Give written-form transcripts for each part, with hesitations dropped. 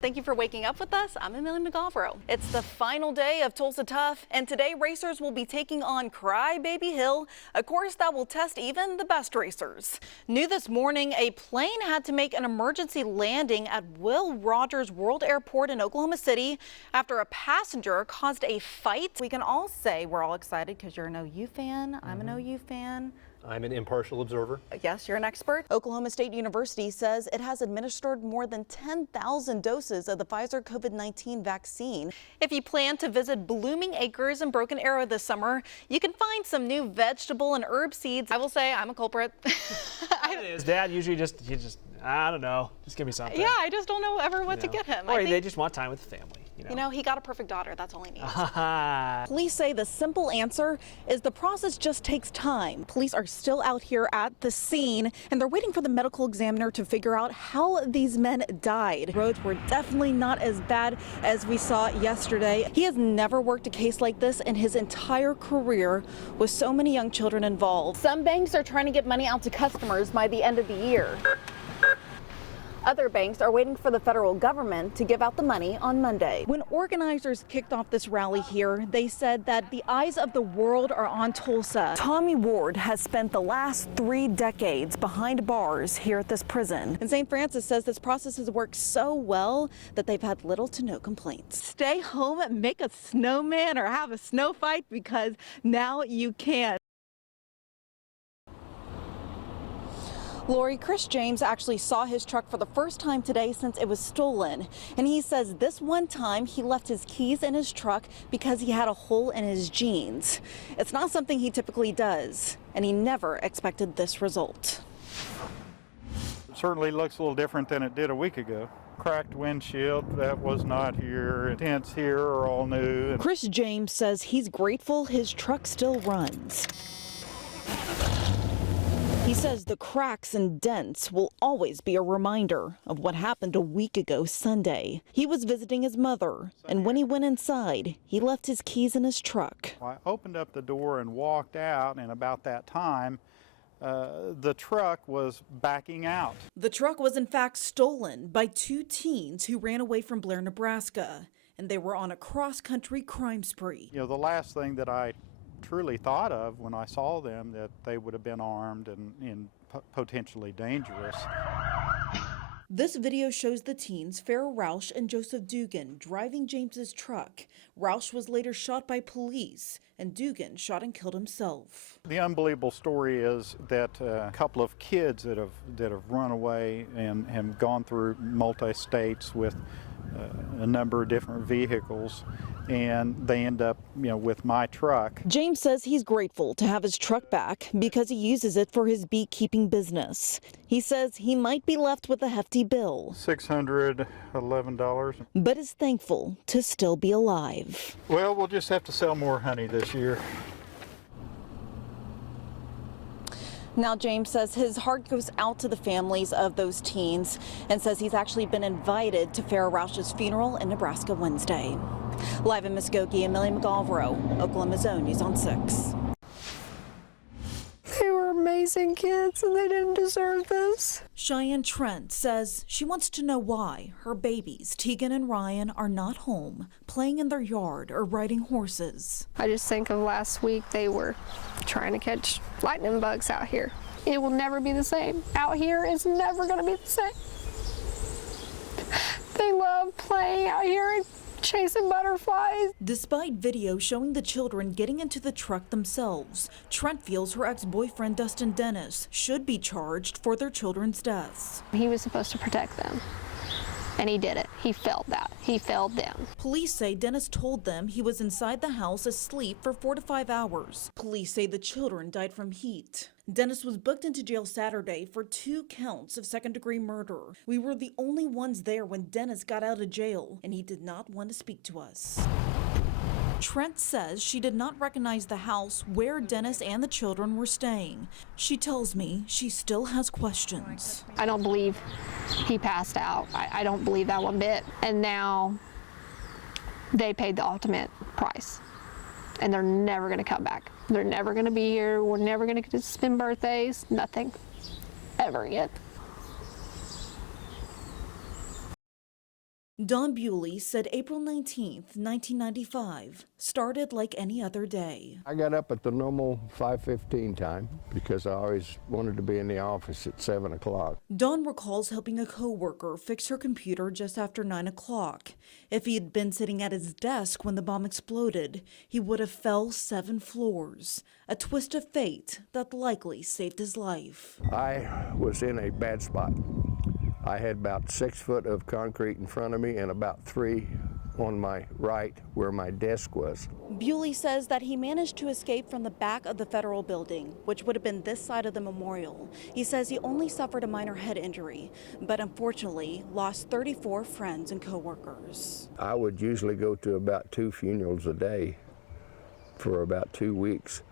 Thank you for waking up with us. I'm Amelia Mugavero. It's the final day of Tulsa Tough, and today racers will be taking on Crybaby Hill, a course that will test even the best racers. New this morning, a plane had to make an emergency landing at Will Rogers World Airport in Oklahoma City after a passenger caused a fight. We can all say we're all excited because you're an OU fan. I'm an OU fan. I'm an impartial observer. Yes, you're an expert. Oklahoma State University says it has administered more than 10,000 doses of the Pfizer COVID-19 vaccine. If you plan to visit Blooming Acres in Broken Arrow this summer, you can find some new vegetable and herb seeds. I will say I'm a culprit. It is. Dad usually just I don't know, just give me something. Yeah, I just don't know ever what to get him. Or they just want time with the family. You know, he got a perfect daughter. That's all he needs. Police say the simple answer is the process just takes time. Police are still out here at the scene, and they're waiting for the medical examiner to figure out how these men died. Roads were definitely not as bad as we saw yesterday. He has never worked a case like this in his entire career with so many young children involved. Some banks are trying to get money out to customers by the end of the year. Other banks are waiting for the federal government to give out the money on Monday. When organizers kicked off this rally here, they said that the eyes of the world are on Tulsa. Tommy Ward has spent the last 3 decades behind bars here at this prison. And St. Francis says this process has worked so well that they've had little to no complaints. Stay home, make a snowman, or have a snow fight because now you can. Lori, Chris James actually saw his truck for the first time today since it was stolen. And he says this one time he left his keys in his truck because he had a hole in his jeans. It's not something he typically does, and he never expected this result. It certainly looks a little different than it did a week ago. Cracked windshield, that was not here. Tents here are all new. Chris James says he's grateful his truck still runs. He says the cracks and dents will always be a reminder of what happened a week ago Sunday. He was visiting his mother, and when he went inside, he left his keys in his truck. I opened up the door and walked out, and about that time, the truck was backing out. The truck was in fact stolen by 2 teens who ran away from Blair, Nebraska, and they were on a cross-country crime spree. You know, the last thing that I truly thought of when I saw them, that they would have been armed and potentially dangerous. This video shows the teens, Farrah Roush and Joseph Dugan, driving James's truck. Roush was later shot by police, and Dugan shot and killed himself. The unbelievable story is that a couple of kids that have run away and have gone through multi-states with a number of different vehicles, and they end up, with my truck. James says he's grateful to have his truck back because he uses it for his beekeeping business. He says he might be left with a hefty bill. $611. But is thankful to still be alive. Well, we'll just have to sell more honey this year. Now, James says his heart goes out to the families of those teens and says he's actually been invited to Farrah Roush's funeral in Nebraska Wednesday. Live in Muskogee, Amelia Mugavero, Oklahoma's Own News on 6. They were amazing kids and they didn't deserve this. Cheyenne Trent says she wants to know why her babies, Tegan and Ryan, are not home, playing in their yard or riding horses. I just think of last week they were trying to catch lightning bugs out here. It will never be the same. Out here is never going to be the same. They love playing out here and chasing butterflies. Despite video showing the children getting into the truck themselves, Trent feels her ex-boyfriend Dustin Dennis should be charged for their children's deaths. He was supposed to protect them, and he did it. He failed that. He failed them. Police say Dennis told them he was inside the house asleep for 4 to 5 hours. Police say the children died from heat. Dennis was booked into jail Saturday for 2 counts of second-degree murder. We were the only ones there when Dennis got out of jail, and he did not want to speak to us. Trent says she did not recognize the house where Dennis and the children were staying. She tells me she still has questions. I don't believe he passed out. I don't believe that one bit. And now they paid the ultimate price. And they're never going to come back. They're never going to be here. We're never going to get to spend birthdays. Nothing. Ever again. Don Bewley said April 19th, 1995 started like any other day. I got up at the normal 5:15 time because I always wanted to be in the office at 7 o'clock. Don recalls helping a coworker fix her computer just after 9 o'clock. If he had been sitting at his desk when the bomb exploded, he would have fell 7 floors, a twist of fate that likely saved his life. I was in a bad spot. I had about 6 foot of concrete in front of me and about 3 on my right where my desk was. Bewley says that he managed to escape from the back of the federal building, which would have been this side of the memorial. He says he only suffered a minor head injury, but unfortunately lost 34 friends and coworkers. I would usually go to about 2 funerals a day for about 2 weeks.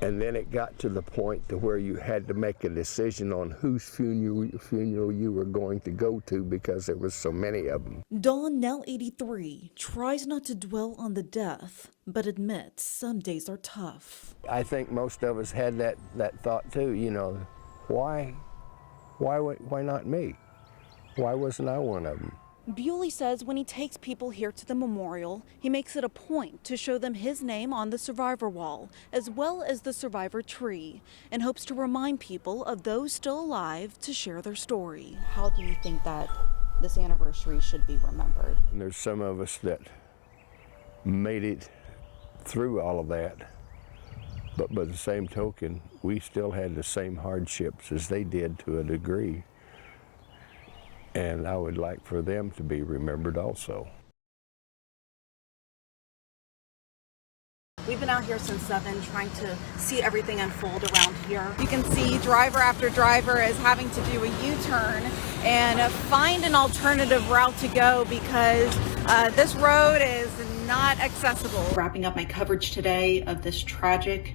And then it got to the point to where you had to make a decision on whose funeral you were going to go to because there was so many of them. Dawn, now 83, tries not to dwell on the death, but admits some days are tough. I think most of us had that thought too, you know, why not me? Why wasn't I one of them? Bewley says when he takes people here to the memorial, he makes it a point to show them his name on the survivor wall, as well as the survivor tree, and hopes to remind people of those still alive to share their story. How do you think that this anniversary should be remembered? And there's some of us that made it through all of that, but by the same token, we still had the same hardships as they did to a degree. And I would like for them to be remembered also. We've been out here since 7 trying to see everything unfold around here. You can see driver after driver is having to do a U-turn and find an alternative route to go because this road is not accessible. Wrapping up my coverage today of this tragic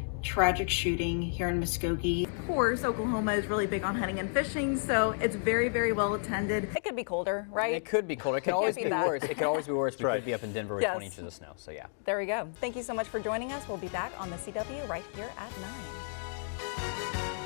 shooting here in Muskogee. Of course, Oklahoma is really big on hunting and fishing, so it's very, very well attended. It could be colder, right? It could be colder. It can always be worse. It can always be worse. We could be up in Denver with Yes. 20 inches of snow, so yeah. There we go. Thank you so much for joining us. We'll be back on the CW right here at 9.